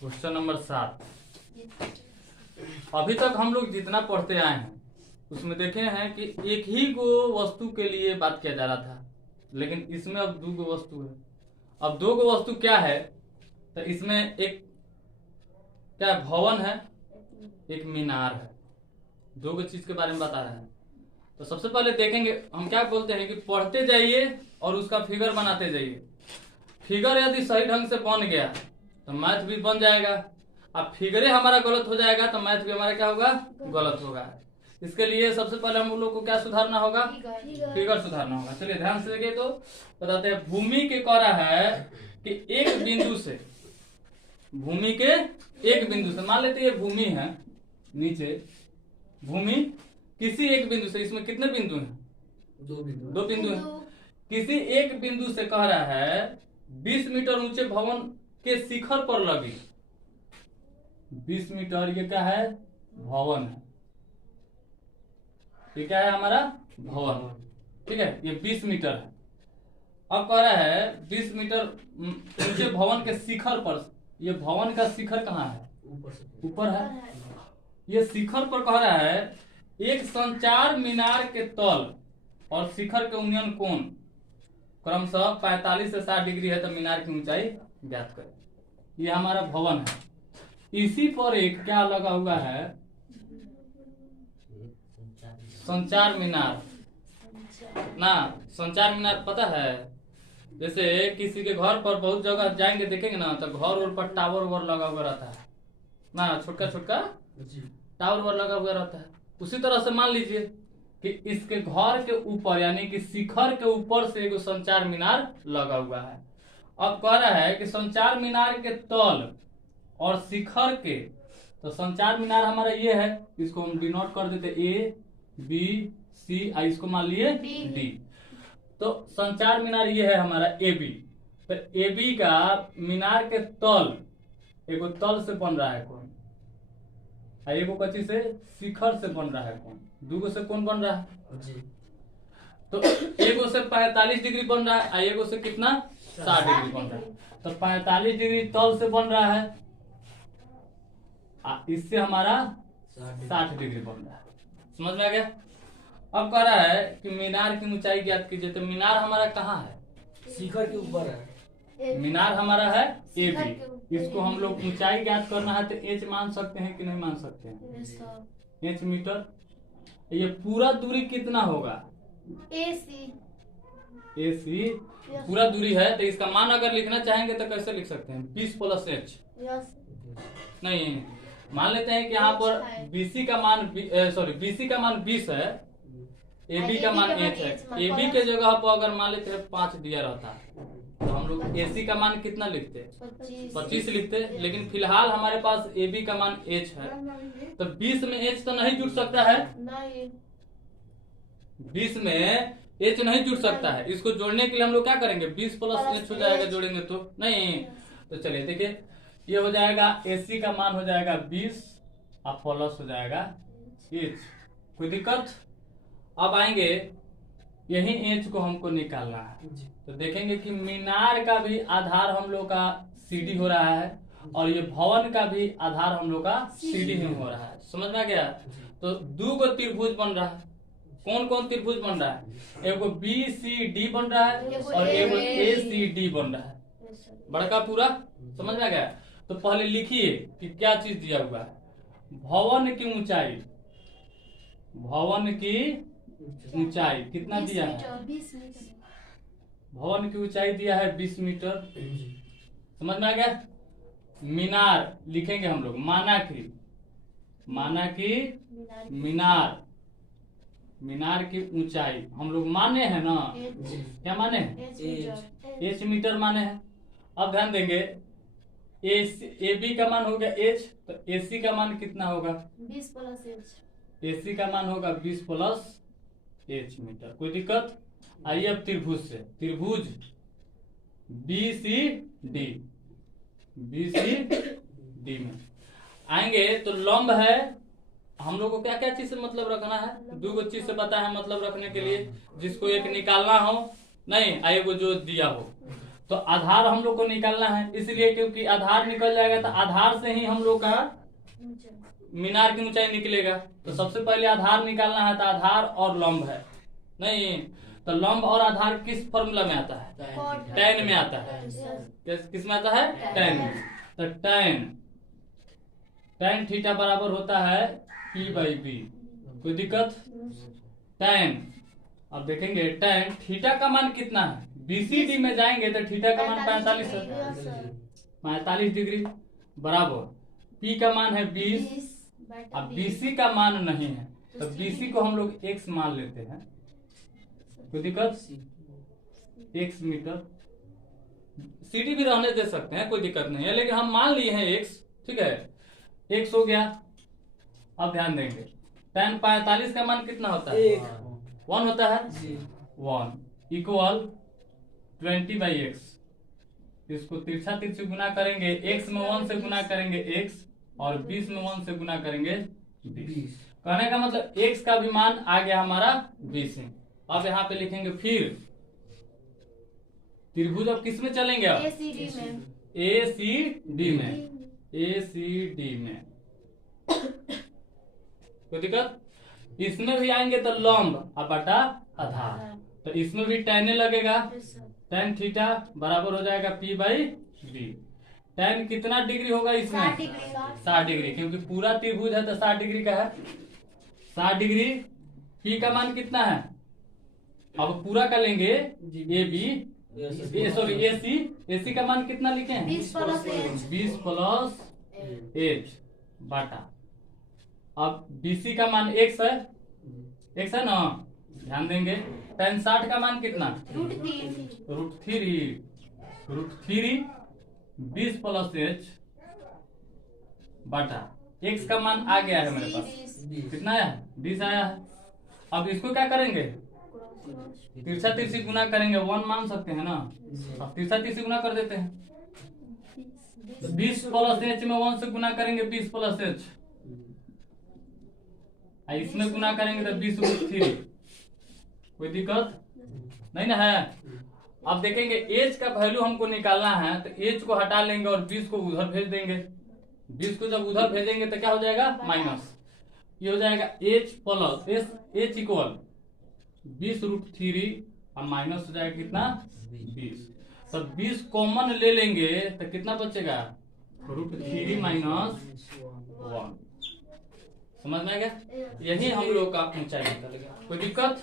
Question number 7। अभी तक हम लोग जितना पढ़ते आए हैं उसमें देखे हैं कि एक ही गो वस्तु के लिए बात किया जा रहा था, लेकिन इसमें अब दो गो वस्तु है। अब दो गो वस्तु क्या है, तो इसमें एक क्या भवन है, एक मीनार है। दो गो चीज के बारे में बता रहे हैं। तो सबसे पहले देखेंगे हम क्या बोलते हैं कि पढ़ते जाइए और उसका फिगर बनाते जाइए। फिगर यदि सही ढंग से बन गया तो मैथ भी बन जाएगा। अब फिगरे हमारा गलत हो जाएगा तो मैथ भी हमारा क्या होगा, गलत होगा। इसके लिए सबसे पहले हम लोग को क्या सुधारना होगा, फिगर सुधारना होगा। चलिए ध्यान से देखिए, तो बताते हैं भूमि के कह रहा है कि एक बिंदु से, भूमि के एक बिंदु से, मान लेते ये भूमि है, नीचे भूमि किसी एक बिंदु से, इसमें कितने बिंदु हैं, दो बिंदु हैं। किसी एक बिंदु से कह रहा है 20 मीटर ऊंचे भवन के शिखर पर लगी। 20 मीटर ये क्या है, भवन है। ये क्या है हमारा भवन, ठीक है। ये 20 मीटर है। अब कह रहा है 20 मीटर ऊंचे भवन के शिखर पर, ये भवन का शिखर कहाँ है, ऊपर है। ये शिखर पर कह रहा है एक संचार मीनार के तल और शिखर के उन्नयन कोण क्रमशः 45 से 60 डिग्री है, तो मीनार की ऊंचाई ज्ञात करें। ये हमारा भवन है। इसी पर एक क्या लगा हुआ है, संचार मीनार ना। संचार मीनार पता है, जैसे किसी के घर पर बहुत जगह जाएंगे देखेंगे ना, तो घर पर टावर वावर लगा हुआ रहता है ना, छोटका छोटका टावर वावर लगा हुआ रहता है। उसी तरह से मान लीजिए कि इसके घर के ऊपर यानी कि शिखर के ऊपर से एक संचार मीनार लगा हुआ है। अब कह रहा है कि संचार मीनार के तल और शिखर के, तो संचार मीनार हमारा ये है, इसको हम डिनोट कर देते ए बी सी, इसको मान लिए डी। तो संचार मीनार ये है हमारा ए बी। तो ए बी का मीनार के तल, एक तल से बन रहा है कौन, एगो कच्ची से शिखर से बन रहा है कौन, दूगो से कौन बन रहा है जी। तो एगो से 45 डिग्री बन रहा है, एगो से कितना 60 डिग्री बन रहा है। तो 45 डिग्री तल से बन रहा है, इससे हमारा 60 डिग्री बन रहा है। समझ में आ गया। अब कह रहा है कि मीनार की ऊंचाई ज्ञात कीजिए। तो मीनार हमारा कहाँ है, शिखर के ऊपर है। मीनार हमारा है ए बी। इसको हम लोग ऊंचाई ज्ञात करना है तो एच मान सकते हैं कि नहीं मान सकते हैं, एच मीटर। ये पूरा दूरी कितना होगा, ए सी पूरा दूरी है। तो इसका मान अगर लिखना चाहेंगे तो कैसे लिख सकते हैं, 20 प्लस एच। नहीं, मान लेते हैं कि यहाँ पर बीसी का मान बीसी का मान 20 है, AB का मान एच है। AB के जगह पर अगर मान लेते हैं 5 दिया रहता तो हम लोग AC का मान कितना लिखते, 25 लिखते। लेकिन फिलहाल हमारे पास AB का मान H है, तो 20 में H तो नहीं जुड़ सकता है, 20 में H नहीं जुड़ सकता है। इसको जोड़ने के लिए हम लोग क्या करेंगे, 20 प्लस H हो जाएगा, जोड़ेंगे तो नहीं। तो चलिए देखिए, ये हो जाएगा AC का मान हो जाएगा 20 और प्लस हो जाएगा H। कोई दिक्कत। अब आएंगे, यही H को हमको निकालना है। तो देखेंगे कि मीनार का भी आधार हम लोग का CD हो रहा है और ये भवन का भी आधार हम लोग का CD ही हो रहा है। समझ में आ गया। तो दो गो त्रिभुज बन रहा है। कौन कौन त्रिभुज बन रहा है, एगो BCD बन रहा है और एगो ACD बन रहा है, बड़का पूरा। समझ में आ गया। तो पहले लिखिए कि क्या चीज दिया हुआ है, भवन की ऊंचाई, भवन की ऊंचाई कितना दिया है, 20 मीटर। भवन की ऊंचाई दिया है 20 मीटर। समझ में आ गया। मीनार लिखेंगे हम लोग, माना की मीनार, मीनार की ऊंचाई हम लोग माने हैं ना, क्या माने हैं, H मीटर माने हैं। अब ध्यान देंगे, AB का मान हो गया H, तो AC का मान कितना होगा, 20 प्लस H। AC का मान होगा 20 प्लस H मीटर। कोई दिक्कत। आइए अब त्रिभुज से, त्रिभुज BCD में आएंगे तो लंब है। हम लोग को क्या क्या चीज से मतलब रखना है, दो चीज से पता है मतलब रखने के लिए, जिसको एक निकालना हो नहीं, एगो जो दिया हो। तो आधार हम लोग को निकालना है, इसलिए क्योंकि आधार निकल जाएगा तो आधार से ही हम लोग का मीनार की ऊंचाई निकलेगा। तो सबसे पहले आधार निकालना है, तो आधार और लंब है नहीं, तो लंब और आधार किस फॉर्मूला में आता है? tan में आता है। किस में आता है? tan में। तो tan थीटा बराबर होता है p/b। कोई दिक्कत? tan, अब देखेंगे tan थीटा का मान कितना है? BCD में जाएंगे तो थीटा का मान 45 है, 45 डिग्री बराबर p का मान है 20। अब BC का मान नहीं है तो BC को हम लोग x मान लेते हैं। कोई दिक्कत? x मीटर, CD भी रहने दे सकते हैं, कोई दिक्कत नहीं है, लेकिन हम मान लिए हैं x। ठीक है, x हो गया। अब ध्यान देंगे tan 45 का मान कितना होता है? 1 होता है। 1 इक्वल 20/x। इसको तिरछा तिरछी गुना करेंगे, x में 1 से गुना करेंगे x और 20 में 1 से गुना करेंगे 20। कहने का मतलब x का भी मान आ गया हमारा 20। अब यहाँ पे लिखेंगे फिर त्रिभुज अब किस में चलेंगे? अब ACD में, ACD में कोई दिक्कत? इसमें भी आएंगे तो लंब और बटा आधार, तो इसमें भी tan लगेगा। tan थीटा बराबर हो जाएगा p/b। tan कितना डिग्री होगा इसमें? 60 डिग्री, क्योंकि पूरा त्रिभुज है तो 60 डिग्री का है। 60 डिग्री। p का मान कितना है? अब पूरा का लेंगे AC का मान कितना लिखे हैं? 20 प्लस h बटा, अब BC का मान x है ना, ध्यान देंगे। tan 60 का मान कितना? √3 20 प्लस h बटा x का मान आ गया है मेरे पास, कितना आया है? 20 आया है। अब इसको क्या करेंगे? तिरछा तिरछी गुना करेंगे, 1 मान सकते हैं ना, अब तिरछा तिरछी गुना कर देते हैं। 20 प्लस h में 1 से गुना करेंगे 20 प्लस h, इसमें गुना करेंगे तो 20√3। कोई दिक्कत नहीं ना है? अब देखेंगे h का वैल्यू हमको निकालना है, तो h को हटा लेंगे और 20 को उधर भेज देंगे। 20 को जब उधर भेजेंगे तो क्या हो जाएगा? माइनस, ये हो जाएगा h प्लस h इक्वल 20√3 और माइनस हो जाएगा कितना? 20। तो 20 कॉमन ले लेंगे तो कितना बचेगा? √3 माइनस 1। समझ में आ गया? यही हम लोग का ऊंचाई निकलेगा। कोई दिक्कत?